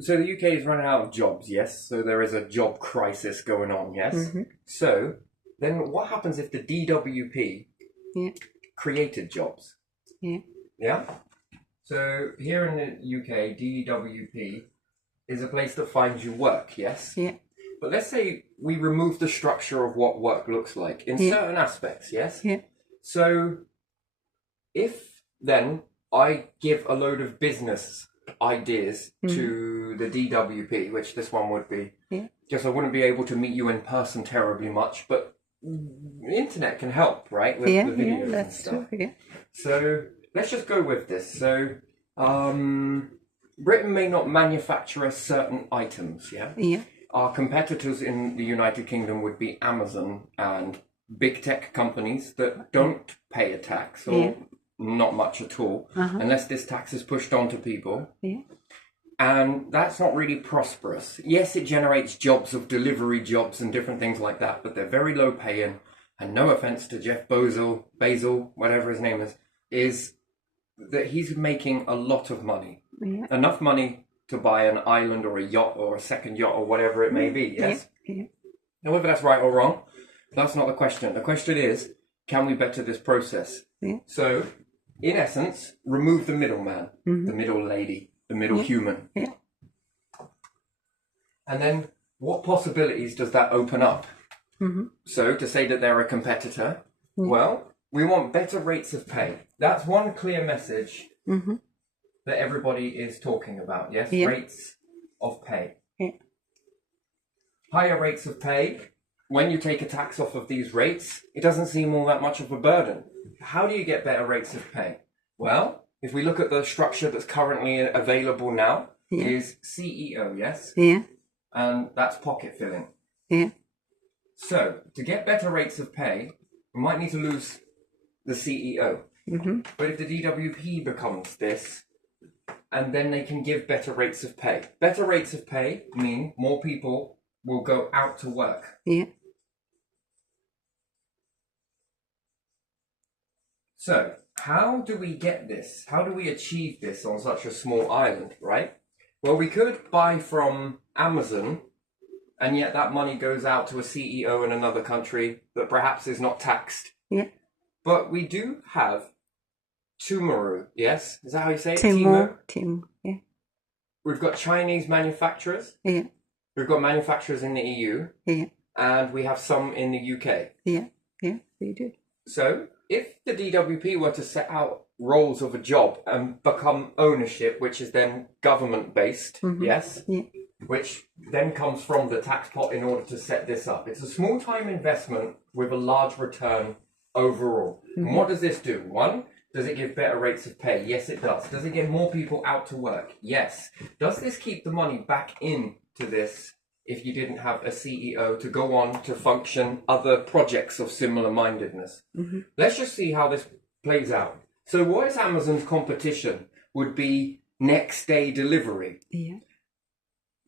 So the UK is running out of jobs, yes. So there is a job crisis going on, yes. So then what happens if the DWP Yeah. created jobs? Yeah. Yeah. So here in the UK, DWP is a place that finds you work, yes. Yeah. But let's say we remove the structure of what work looks like in Yeah. certain aspects, yes. Yeah. So if then I give a load of business ideas to the DWP, which this one would be, Yeah. just I wouldn't be able to meet you in person terribly much, but the internet can help, right? With Yeah. the videos Yeah. and That's stuff. true. Yeah. So let's just go with this. So Britain may not manufacture certain items, yeah? Yeah. Our competitors in the United Kingdom would be Amazon and big tech companies that don't pay a tax or not much at all, unless this tax is pushed onto people. Yeah. And that's not really prosperous. Yes, it generates jobs of delivery jobs and different things like that, but they're very low paying. And no offense to Jeff Bezos, whatever his name is that he's making a lot of money. Yeah. Enough money to buy an island or a yacht or a second yacht or whatever it may be, yes? Yeah. Now, whether that's right or wrong, that's not the question. The question is, can we better this process? Yeah. So, in essence, remove the middleman, the middle lady, the middle human. Yeah. And then what possibilities does that open up? So, to say that they're a competitor, well, we want better rates of pay. That's one clear message that everybody is talking about, yes? Yeah. Rates of pay. Yeah. Higher rates of pay, when you take a tax off of these rates, it doesn't seem all that much of a burden. How do you get better rates of pay? Well, if we look at the structure that's currently available now, is CEO, yes? Yeah. And that's pocket filling. Yeah. So, to get better rates of pay, we might need to lose the CEO. But if the DWP becomes this, and then they can give better rates of pay. Better rates of pay mean more people will go out to work. Yeah. So, how do we get this? How do we achieve this on such a small island, right? Well, we could buy from Amazon, and yet that money goes out to a CEO in another country that perhaps is not taxed. Yeah. But we do have Tumaru, yes? Is that how you say it? Tim. Yeah. We've got Chinese manufacturers. Yeah. We've got manufacturers in the EU. Yeah. And we have some in the UK. Yeah. Yeah. They do. So, if the DWP were to set out roles of a job and become ownership, which is then government-based, yes? Yeah. Which then comes from the tax pot in order to set this up. It's a small-time investment with a large return overall. And what does this do? One, does it give better rates of pay? Yes, it does. Does it get more people out to work? Yes. Does this keep the money back into this if you didn't have a CEO to go on to function other projects of similar mindedness? Let's just see how this plays out. So what is Amazon's competition would be next day delivery. Yeah.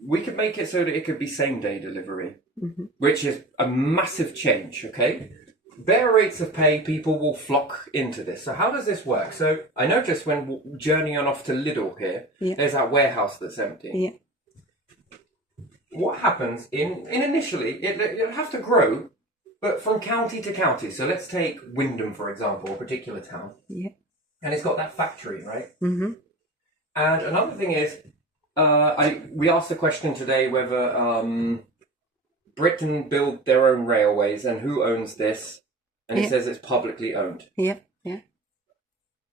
We could make it so that it could be same day delivery, which is a massive change, okay? Better rates of pay, people will flock into this. So how does this work? So I noticed when journeying off to Lidl here, there's that warehouse that's empty. Yeah. What happens initially, it'll have to grow, but from county to county. So let's take Wyndham, for example, a particular town. Yeah. And it's got that factory, right? And another thing is, we asked the question today whether Britain build their own railways and who owns this, and it says it's publicly owned. Yeah. Yeah.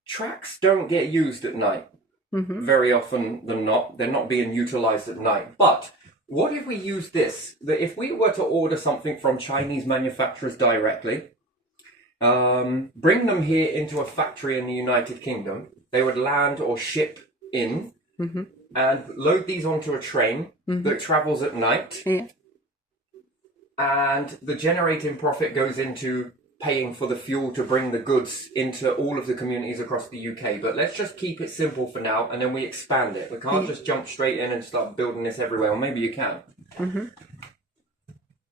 Tracks don't get used at night very often than not. They're not being utilised at night. But what if we use this? That if we were to order something from Chinese manufacturers directly, bring them here into a factory in the United Kingdom, they would land or ship in and load these onto a train that travels at night. Yeah. And the generating profit goes into paying for the fuel to bring the goods into all of the communities across the UK. But let's just keep it simple for now, and then we expand it. We can't just jump straight in and start building this everywhere, or maybe you can.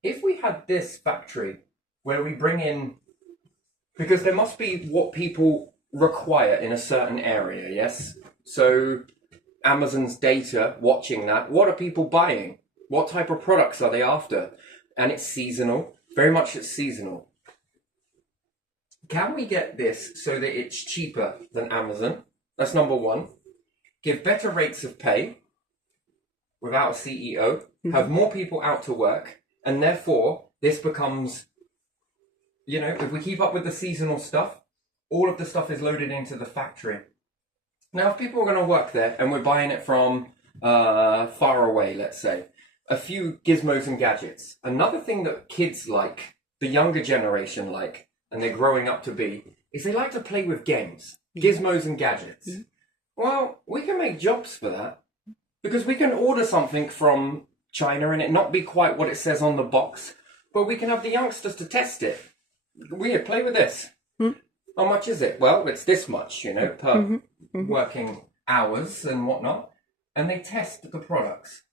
If we had this factory where we bring in, because there must be what people require in a certain area, yes? So Amazon's data watching that. What are people buying? What type of products are they after? And it's seasonal. Very much it's seasonal. Can we get this so that it's cheaper than Amazon? That's number one. Give better rates of pay without a CEO. Have more people out to work. And therefore, this becomes, if we keep up with the seasonal stuff, all of the stuff is loaded into the factory. Now, if people are going to work there and we're buying it from far away, let's say, a few gizmos and gadgets. Another thing that kids like, the younger generation like, and they're growing up to be, is they like to play with games, gizmos and gadgets. Well, we can make jobs for that because we can order something from China and it not be quite what it says on the box, but we can have the youngsters to test it. Weird, play with this. How much is it? Well, it's this much, per working hours and whatnot. And they test the products.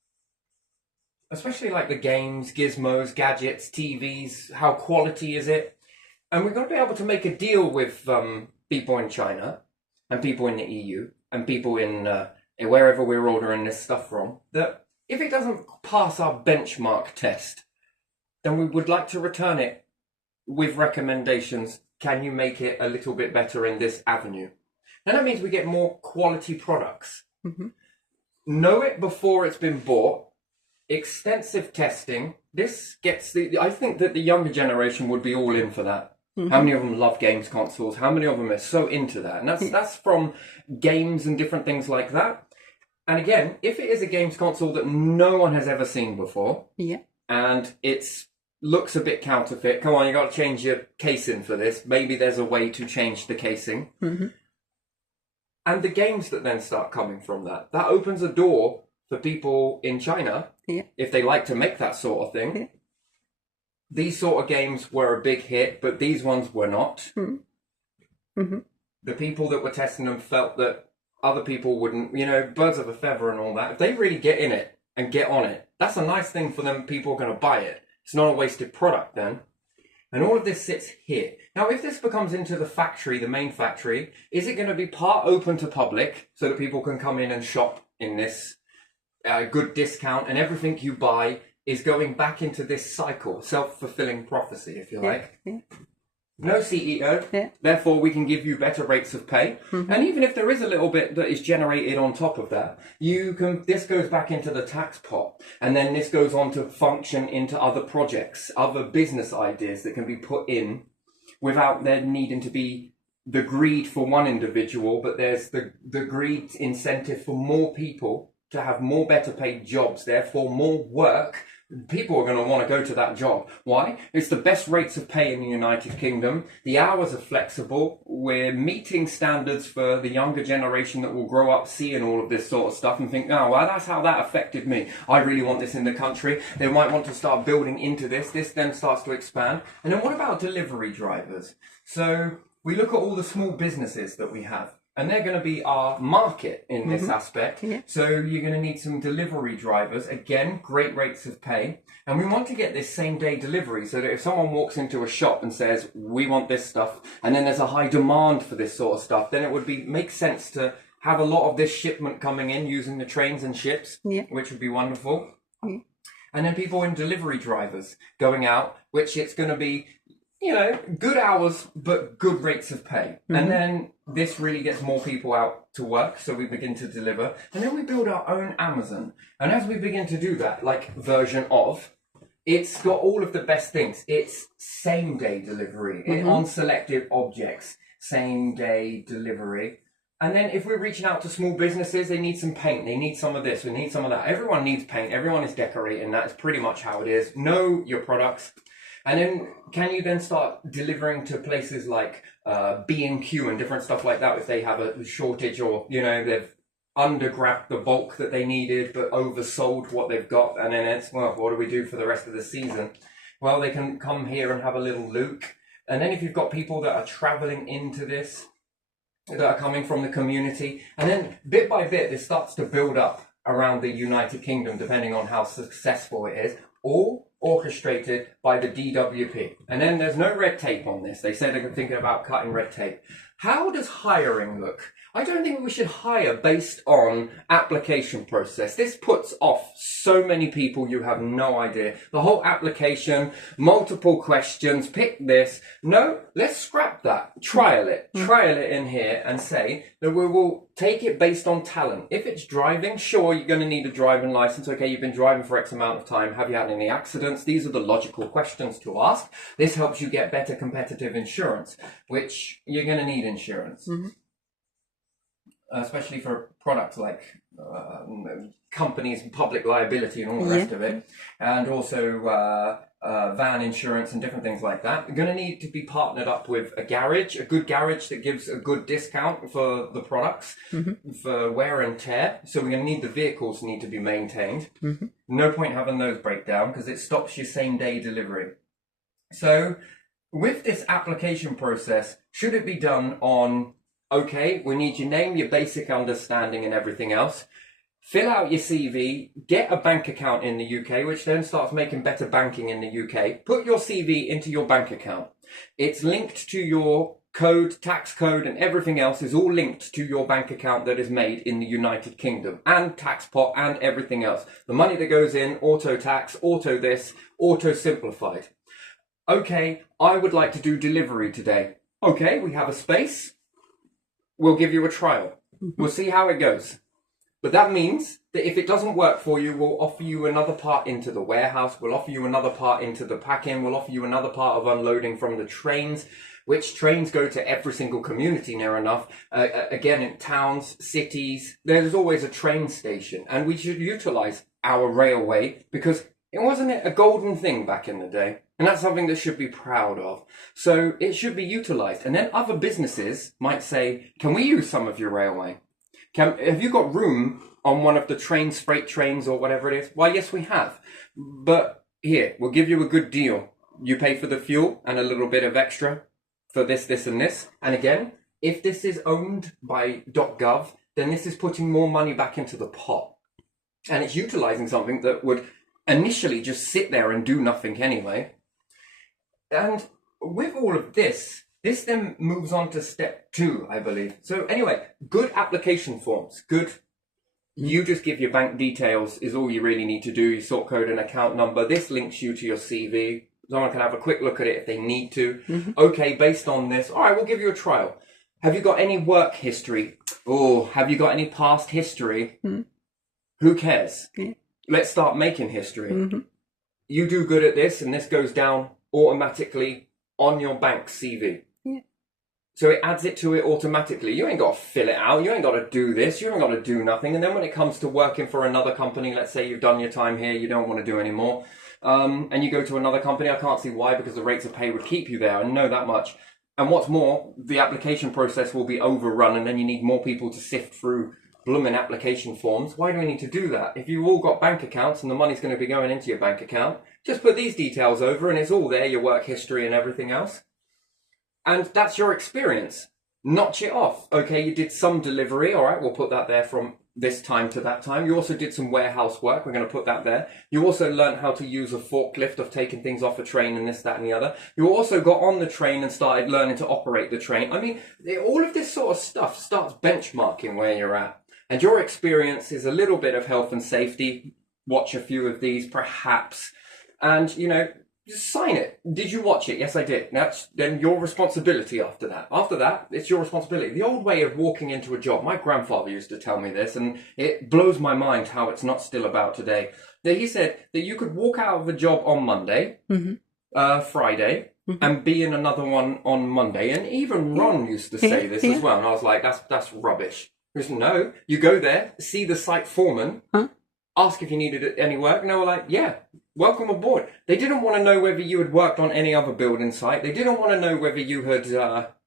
Especially like the games, gizmos, gadgets, TVs, how quality is it? And we've got to be able to make a deal with people in China and people in the EU and people in wherever we're ordering this stuff from, that if it doesn't pass our benchmark test, then we would like to return it with recommendations. Can you make it a little bit better in this avenue? And that means we get more quality products. Know it before it's been bought. Extensive testing. I think that the younger generation would be all in for that. How many of them love games consoles? How many of them are so into that? And that's from games and different things like that. And again, if it is a games console that no one has ever seen before, and it's looks a bit counterfeit, come on, you got to change your casing for this. Maybe there's a way to change the casing. And the games that then start coming from that opens a door for people in China, if they like to make that sort of thing. These sort of games were a big hit, but these ones were not. The people that were testing them felt that other people wouldn't, birds of a feather and all that. If they really get in it and get on it, that's a nice thing for them. People are going to buy it. It's not a wasted product then. And all of this sits here. Now, if this becomes into the factory, the main factory, is it going to be part open to public so that people can come in and shop in this good discount, and everything you buy is going back into this cycle, self-fulfilling prophecy, if you like? No CEO, therefore we can give you better rates of pay. And even if there is a little bit that is generated on top of that, this goes back into the tax pot, and then this goes on to function into other projects, other business ideas that can be put in without there needing to be the greed for one individual, but there's the greed incentive for more people to have more better paid jobs, therefore more work. People are going to want to go to that job. Why? It's the best rates of pay in the United Kingdom. The hours are flexible. We're meeting standards for the younger generation that will grow up seeing all of this sort of stuff and think, oh, well, that's how that affected me. I really want this in the country. They might want to start building into this. This then starts to expand. And then what about delivery drivers? So we look at all the small businesses that we have. And they're going to be our market in this aspect. So you're going to need some delivery drivers. Again, great rates of pay. And we want to get this same day delivery so that if someone walks into a shop and says, we want this stuff, and then there's a high demand for this sort of stuff, then it would make sense to have a lot of this shipment coming in using the trains and ships, which would be wonderful. And then people in delivery drivers going out, which it's going to be, good hours, but good rates of pay. And then this really gets more people out to work. So we begin to deliver, and then we build our own Amazon. And as we begin to do that, like version of, it's got all of the best things. It's same day delivery on selected objects, same day delivery. And then if we're reaching out to small businesses, they need some paint. They need some of this. We need some of that. Everyone needs paint. Everyone is decorating. That's pretty much how it is. Know your products. And then can you then start delivering to places like B&Q and different stuff like that if they have a shortage, or, they've undergrabbed the bulk that they needed but oversold what they've got, and then it's, well, what do we do for the rest of the season? Well, they can come here and have a little look. And then if you've got people that are traveling into this, that are coming from the community, and then bit by bit this starts to build up around the United Kingdom, depending on how successful it is, all orchestrated by the DWP. And then there's no red tape on this. They said they're thinking about cutting red tape. How does hiring look? I don't think we should hire based on application process. This puts off so many people, you have no idea. The whole application, multiple questions, pick this. No, let's scrap that. Trial it. Trial it in here and say that we will take it based on talent. If it's driving, sure, you're going to need a driving license. Okay, you've been driving for X amount of time. Have you had any accidents? These are the logical questions to ask. This helps you get better competitive insurance, which you're going to need insurance. Especially for products like companies and public liability and all the rest of it, and also van insurance and different things like that. You're going to need to be partnered up with a garage, a good garage that gives a good discount for the products for wear and tear. So we're going to need the vehicles need to be maintained. No point having those break down because it stops your same day delivery. So with this application process, should it be done on, okay, we need your name, your basic understanding and everything else. Fill out your CV, get a bank account in the UK, which then starts making better banking in the UK. Put your CV into your bank account. It's linked to your code, tax code, and everything else is all linked to your bank account that is made in the United Kingdom, and tax pot and everything else. The money that goes in, auto tax, auto this, auto simplified. Okay, I would like to do delivery today. Okay, we have a space. We'll give you a trial. We'll see how it goes. But that means that if it doesn't work for you, we'll offer you another part into the warehouse. We'll offer you another part into the packing. We'll offer you another part of unloading from the trains, which trains go to every single community near enough. Again, in towns, cities, there's always a train station. And we should utilize our railway because it wasn't a golden thing back in the day. And that's something that should be proud of. So it should be utilized. And then other businesses might say, can we use some of your railway? Have you got room on one of the trains, freight trains or whatever it is? Why, yes, we have. But here, we'll give you a good deal. You pay for the fuel and a little bit of extra for this, this and this. And again, if this is owned by .gov, then this is putting more money back into the pot. And it's utilizing something that would initially just sit there and do nothing anyway. And with all of this, this then moves on to step 2, I believe. So anyway, good application forms. Good. You just give your bank details is all you really need to do. Your sort code and account number. This links you to your CV. Someone can have a quick look at it if they need to. Okay, based on this, all right, we'll give you a trial. Have you got any work history? Oh, have you got any past history? Who cares? Let's start making history. You do good at this and this goes down automatically on your bank's CV. So it adds it to it automatically. You ain't got to fill it out. You ain't got to do this. You ain't got to do nothing. And then when it comes to working for another company, let's say you've done your time here, you don't want to do any more, and you go to another company, I can't see why, because the rates of pay would keep you there. I know that much. And what's more, the application process will be overrun and then you need more people to sift through blooming application forms. Why do we need to do that? If you've all got bank accounts and the money's going to be going into your bank account, just put these details over and it's all there, your work history and everything else. And that's your experience. Notch it off. Okay, you did some delivery. All right, we'll put that there from this time to that time. You also did some warehouse work. We're going to put that there. You also learned how to use a forklift of taking things off a train and this, that, and the other. You also got on the train and started learning to operate the train. I mean, all of this sort of stuff starts benchmarking where you're at. And your experience is a little bit of health and safety. Watch a few of these, perhaps. And, you know, just sign it. Did you watch it? Yes, I did. That's then your responsibility after that. After that, it's your responsibility. The old way of walking into a job, my grandfather used to tell me this, and it blows my mind how it's not still about today. That he said that you could walk out of a job on Monday, Friday, and be in another one on Monday. And even Ron used to say this as well. And I was like, that's rubbish. He said, no, you go there, see the site foreman, ask if you needed any work, and they were like, yeah, welcome aboard. They didn't want to know whether you had worked on any other building site. They didn't want to know whether you had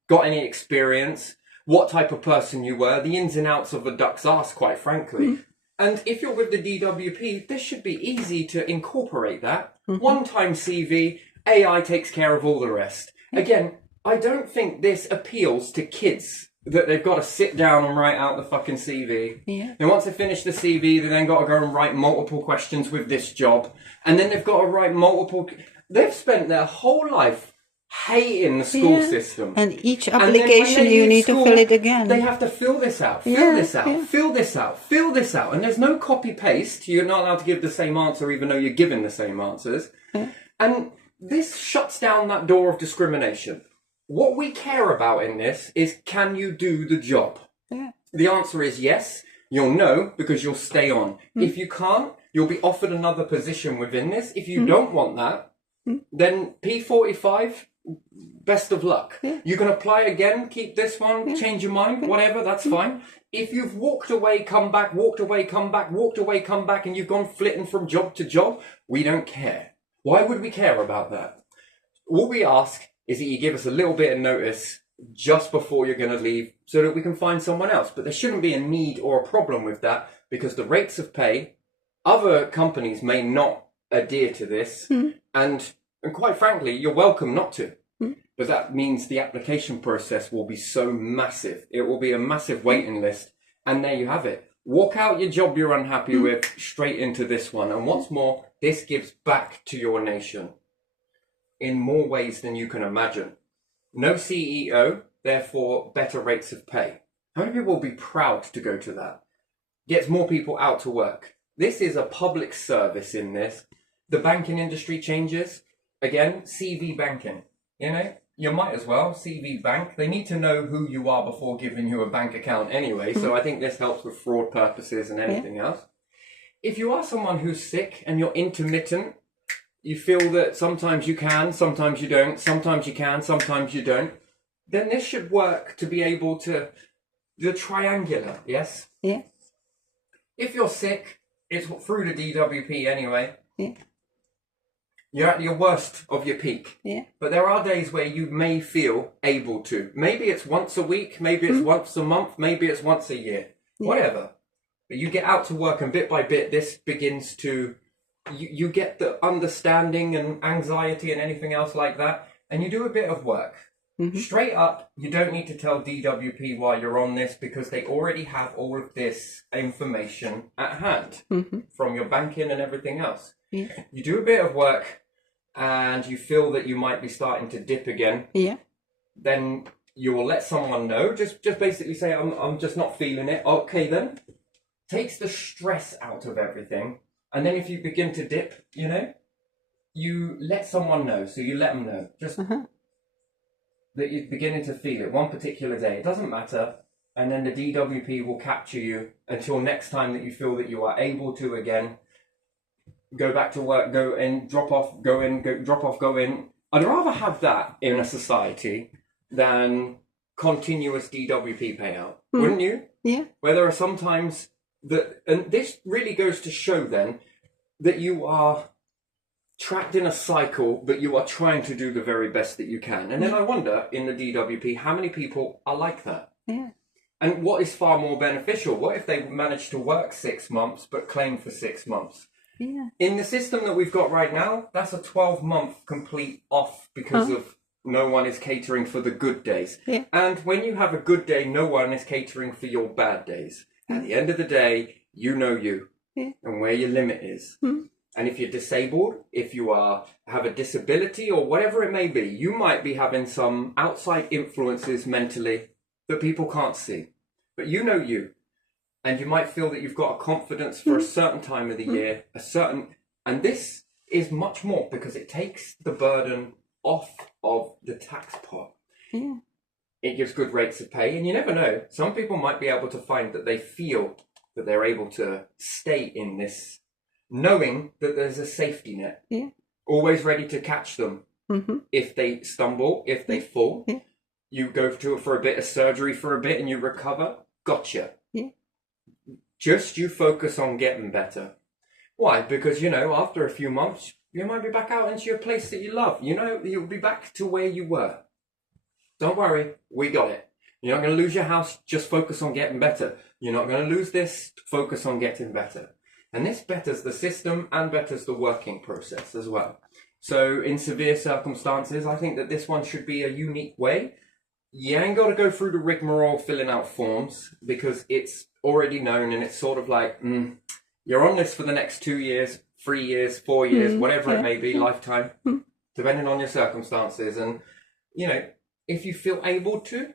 got any experience, what type of person you were, the ins and outs of a duck's arse, quite frankly. And if you're with the DWP, this should be easy to incorporate that. One-time CV, AI takes care of all the rest. Again, I don't think this appeals to kids, that they've got to sit down and write out the fucking CV. And once they finish the CV, they then got to go and write multiple questions with this job. And then they've got to write multiple... They've spent their whole life hating the school Yeah. system. And each And then when application they you leave need school, to fill it again. They have to fill this out, fill Yeah, this out, yeah. fill this out, fill this out. And there's no copy paste. You're not allowed to give the same answer even though you're given the same answers. Yeah. And this shuts down that door of discrimination. What we care about in this is, can you do the job? Yeah. The answer is yes. You'll know because you'll stay on. If you can't, you'll be offered another position within this. If you don't want that, then P45, best of luck. Yeah. You can apply again, keep this one, change your mind, whatever, that's fine. If you've walked away, come back, walked away, come back, walked away, come back, and you've gone flitting from job to job, we don't care. Why would we care about that? All we ask is that you give us a little bit of notice just before you're going to leave so that we can find someone else. But there shouldn't be a need or a problem with that because the rates of pay, other companies may not adhere to this. And quite frankly, you're welcome not to. But that means the application process will be so massive. It will be a massive waiting list. And there you have it. Walk out your job you're unhappy with straight into this one. And what's more, this gives back to your nation in more ways than you can imagine. No CEO, therefore better rates of pay. How many people will be proud to go to that? Gets more people out to work. This is a public service in this. The banking industry changes. Again, CV banking. You know, you might as well, CV bank. They need to know who you are before giving you a bank account anyway. So I think this helps with fraud purposes and anything else. If you are someone who's sick and you're intermittent, you feel that sometimes you can, sometimes you don't, sometimes you can, sometimes you don't, then this should work to be able to, the triangular, yes? Yeah. If you're sick, it's through the DWP anyway. Yeah. You're at your worst of your peak. Yeah. But there are days where you may feel able to. Maybe it's once a week, maybe it's once a month, maybe it's once a year, whatever. But you get out to work and bit by bit, this begins to, you get the understanding and anxiety and anything else like that, and you do a bit of work. Straight up, you don't need to tell DWP why you're on this because they already have all of this information at hand from your banking and everything else. Yeah. You do a bit of work and you feel that you might be starting to dip again, Yeah. then you will let someone know. Just basically say, I'm just not feeling it. Okay, then. Takes the stress out of everything. And then if you begin to dip, you know, you let someone know. So you let them know. Just that you're beginning to feel it one particular day. It doesn't matter. And then the DWP will capture you until next time that you feel that you are able to again. Go back to work, go in, drop off, go in, drop off, go in. I'd rather have that in a society than continuous DWP payout, wouldn't you? Yeah. Where there are sometimes that, and this really goes to show then that you are trapped in a cycle, but you are trying to do the very best that you can. And then I wonder in the DWP, how many people are like that? Yeah. And what is far more beneficial? What if they manage to work 6 months but claim for 6 months? Yeah. In the system that we've got right now, that's a 12-month complete off because of no one is catering for the good days. Yeah. And when you have a good day, no one is catering for your bad days. At the end of the day, you know you and where your limit is. And if you're disabled, if you have a disability or whatever it may be, you might be having some outside influences mentally that people can't see. But you know you. And you might feel that you've got a confidence for a certain time of the year, and this is much more because it takes the burden off of the tax pot. Yeah. It gives good rates of pay, and you never know. Some people might be able to find that they feel that they're able to stay in this, knowing that there's a safety net, always ready to catch them if they stumble, if they fall. Yeah. You go for a bit of surgery for a bit and you recover. Gotcha. Yeah. Just you focus on getting better. Why? Because, you know, after a few months, you might be back out into your place that you love. You know, you'll be back to where you were. Don't worry, we got it. You're not going to lose your house, just focus on getting better. You're not going to lose this, focus on getting better. And this betters the system and betters the working process as well. So in severe circumstances, I think that this one should be a unique way. You ain't got to go through the rigmarole filling out forms because it's already known and it's sort of like, you're on this for the next 2 years, 3 years, 4 years, whatever it may be, lifetime, depending on your circumstances. And you know, if you feel able to,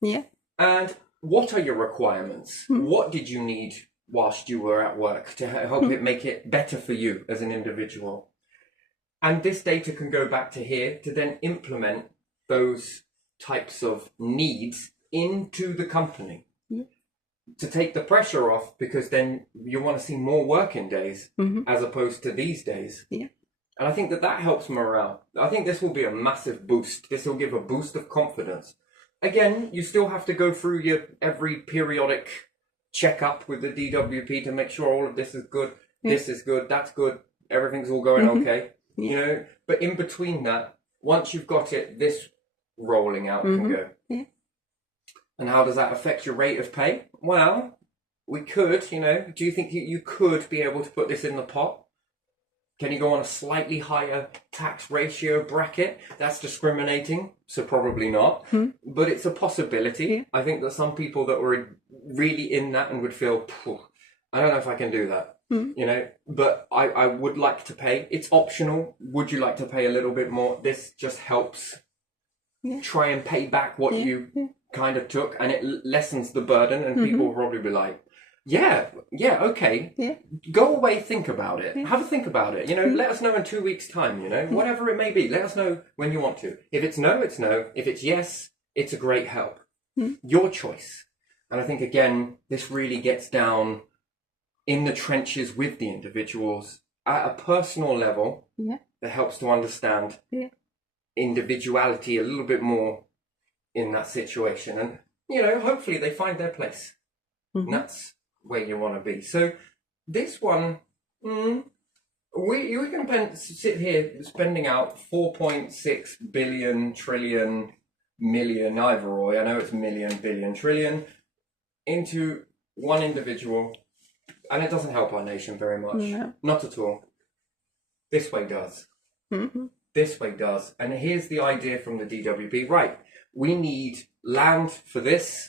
Yeah. and what are your requirements? What did you need whilst you were at work to help it make it better for you as an individual? And this data can go back to here to then implement those types of needs into the company to take the pressure off, because then you want to see more working days as opposed to these days. Yeah. And I think that helps morale. I think this will be a massive boost. This will give a boost of confidence. Again, you still have to go through your every periodic checkup with the DWP to make sure all of this is good. This is good. That's good. Everything's all going okay. You know, but in between that, once you've got it, this rolling out can go. Yeah. And how does that affect your rate of pay? Well, we could, you know, do you think you could be able to put this in the pot? Can you go on a slightly higher tax ratio bracket? That's discriminating, so probably not. But it's a possibility. Yeah. I think that some people that were really in that and would feel, I don't know if I can do that. You know, but I would like to pay. It's optional. Would you like to pay a little bit more? This just helps try and pay back what you kind of took, and it lessens the burden, and people will probably be like, yeah, okay. Yeah. Go away, think about it. Have a think about it. You know, let us know in 2 weeks' time, you know, whatever it may be. Let us know when you want to. If it's no, it's no. If it's yes, it's a great help. Your choice. And I think, again, this really gets down in the trenches with the individuals at a personal level that helps to understand individuality a little bit more in that situation. And, you know, hopefully they find their place. And that's where you want to be. So this one, we can sit here spending out 4.6 billion trillion million, either or, I know it's million, billion, trillion, into one individual, and it doesn't help our nation very much. No. Not at all. This way does. This way does. And here's the idea from the DWP. Right, we need land for this,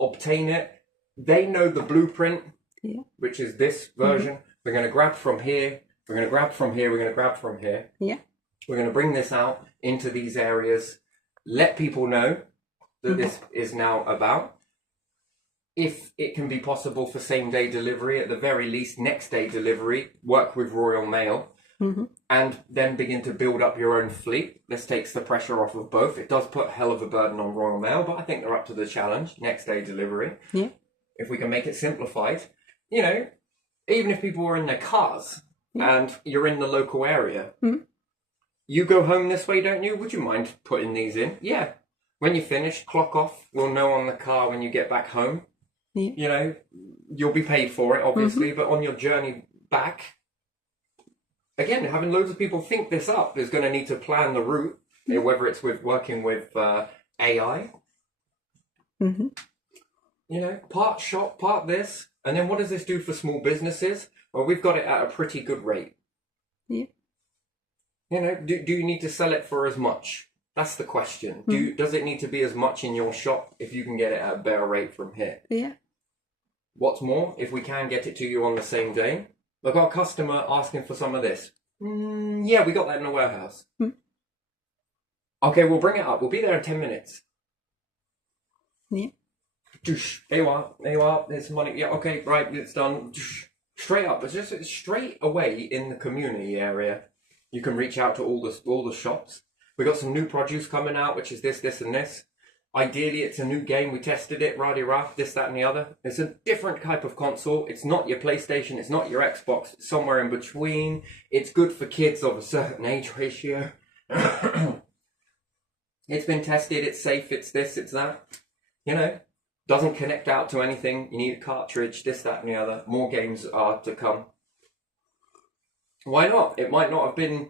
obtain it. They know the blueprint, which is this version. We're going to grab from here. We're going to grab from here. We're going to grab from here. Yeah. We're going to bring this out into these areas. Let people know that this is now about. If it can be possible for same-day delivery, at the very least, next-day delivery, work with Royal Mail, and then begin to build up your own fleet. This takes the pressure off of both. It does put a hell of a burden on Royal Mail, but I think they're up to the challenge. Next-day delivery. Yeah. If we can make it simplified, you know, even if people are in their cars and you're in the local area, you go home this way, don't you? Would you mind putting these in? Yeah. When you finish, clock off. We'll know on the car when you get back home. Yeah. You know, you'll be paid for it, obviously, but on your journey back, again, having loads of people think this up is going to need to plan the route, whether it's with working with AI. You know, part shop, part this. And then what does this do for small businesses? Well, we've got it at a pretty good rate. Yeah. You know, do you need to sell it for as much? That's the question. Does it need to be as much in your shop if you can get it at a better rate from here? Yeah. What's more, if we can get it to you on the same day, I've got a customer asking for some of this. Yeah, we got that in the warehouse. Okay, we'll bring it up. We'll be there in 10 minutes. Yeah. There you are, there's money. Yeah, okay, right, it's done. Straight up, it's just straight away in the community area. You can reach out to all the shops. We got some new produce coming out, which is this, and this. Ideally, it's a new game. We tested it, rah-de-rah, this, that, and the other. It's a different type of console. It's not your PlayStation. It's not your Xbox. It's somewhere in between. It's good for kids of a certain age ratio. It's been tested. It's safe. It's this, it's that. You know, doesn't connect out to anything. You need a cartridge, this, that, and the other. More games are to come. Why not? It might not have been,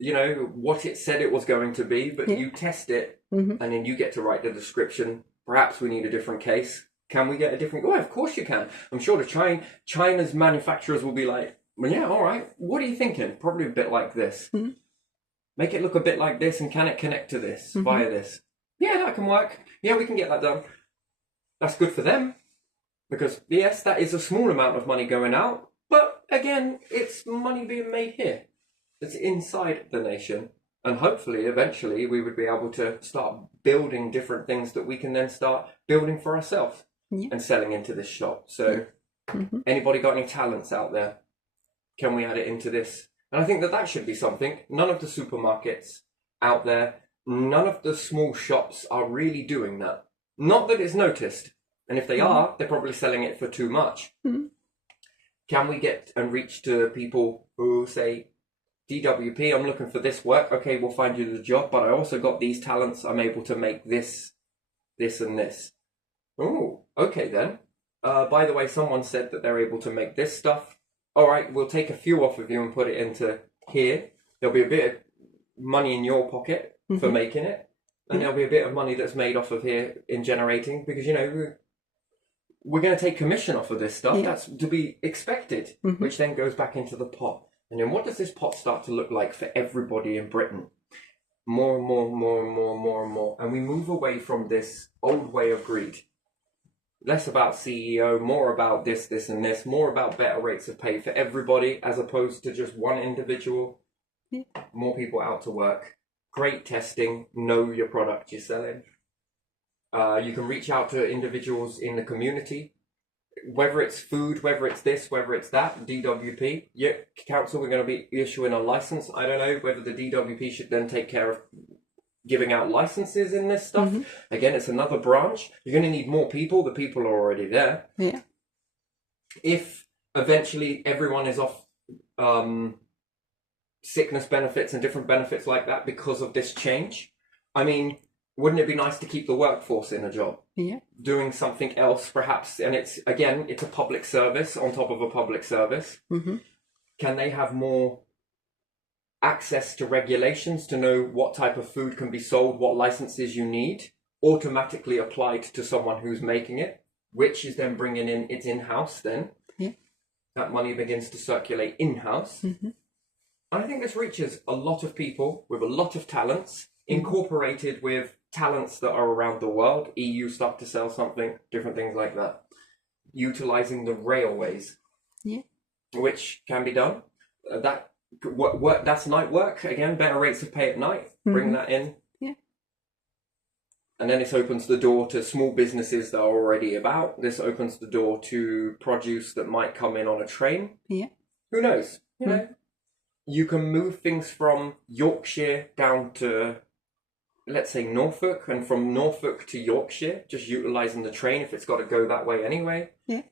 you know, what it said it was going to be, but you test it, and then you get to write the description. Perhaps we need a different case. Can we get a different... Oh, of course you can. I'm sure China's manufacturers will be like, well, yeah, all right. What are you thinking? Probably a bit like this. Make it look a bit like this, and can it connect to this via this? Yeah, that can work. Yeah, we can get that done. That's good for them. Because, yes, that is a small amount of money going out. But, again, it's money being made here. It's inside the nation. And hopefully, eventually, we would be able to start building different things that we can then start building for ourselves Yeah. and selling into this shop. So, anybody got any talents out there? Can we add it into this? And I think that that should be something. None of the supermarkets out there, none of the small shops are really doing that. Not that it's noticed. And if they are, they're probably selling it for too much. Can we get and reach to people who say, DWP, I'm looking for this work. Okay, we'll find you the job, but I also got these talents. I'm able to make this, this, and this. Oh, okay then. By the way, someone said that they're able to make this stuff. All right, we'll take a few off of you and put it into here. There'll be a bit of money in your pocket for making it, and there'll be a bit of money that's made off of here in generating, because, you know, we're going to take commission off of this stuff. Yeah. That's to be expected, which then goes back into the pot. And then what does this pot start to look like for everybody in Britain? More and more and more and more and more and more. And we move away from this old way of greed. Less about CEO, more about this, this, and this, more about better rates of pay for everybody as opposed to just one individual. Yeah. More people out to work. Great testing. Know your product you're selling. You can reach out to individuals in the community. Whether it's food, whether it's this, whether it's that, DWP, council, we're going to be issuing a license. I don't know whether the DWP should then take care of giving out licenses in this stuff. Again, it's another branch. You're going to need more people. The people are already there. Yeah. If eventually everyone is off sickness benefits and different benefits like that because of this change, I mean, wouldn't it be nice to keep the workforce in a job? Yeah. Doing something else, perhaps, and it's a public service on top of a public service. Can they have more access to regulations to know what type of food can be sold, what licenses you need, automatically applied to someone who's making it, which is then bringing in it's in-house then. Yeah. That money begins to circulate in-house. I think this reaches a lot of people with a lot of talents, incorporated with talents that are around the world. EU start to sell something, different things like that. Utilizing the railways, which can be done. That's night work again. Better rates of pay at night. Bring that in, and then this opens the door to small businesses that are already about. This opens the door to produce that might come in on a train. Yeah. Who knows? You know, you can move things from Yorkshire down to, let's say, Norfolk, and from Norfolk to Yorkshire, just utilising the train if it's got to go that way anyway. Yeah.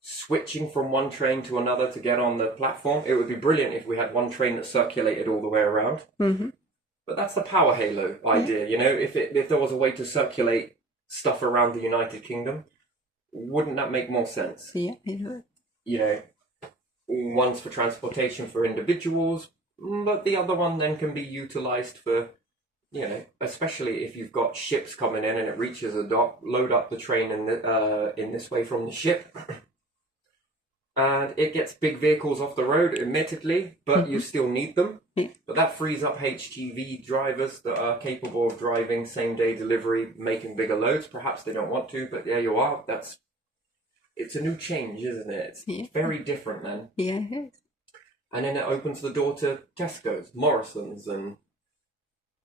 Switching from one train to another to get on the platform. It would be brilliant if we had one train that circulated all the way around. But that's the power halo idea, you know. If there was a way to circulate stuff around the United Kingdom, wouldn't that make more sense? Yeah, it would. You know, one's for transportation for individuals, but the other one then can be utilised for, you know, especially if you've got ships coming in and it reaches a dock, load up the train in this way from the ship, and it gets big vehicles off the road, admittedly, but you still need them. But that frees up HGV drivers that are capable of driving same-day delivery, making bigger loads. Perhaps they don't want to, but there you are. It's a new change, isn't it? It's very different then. Yeah, it is. And then it opens the door to Tesco's, Morrison's, and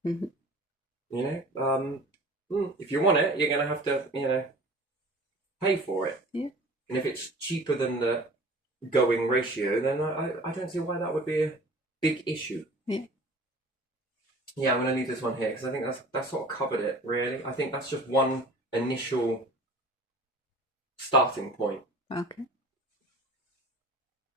you know, if you want it, you're going to have to, you know, pay for it. Yeah. And if it's cheaper than the going ratio, then I don't see why that would be a big issue. Yeah. Yeah, I'm going to leave this one here because I think that's sort of covered it, really. I think that's just one initial starting point. Okay.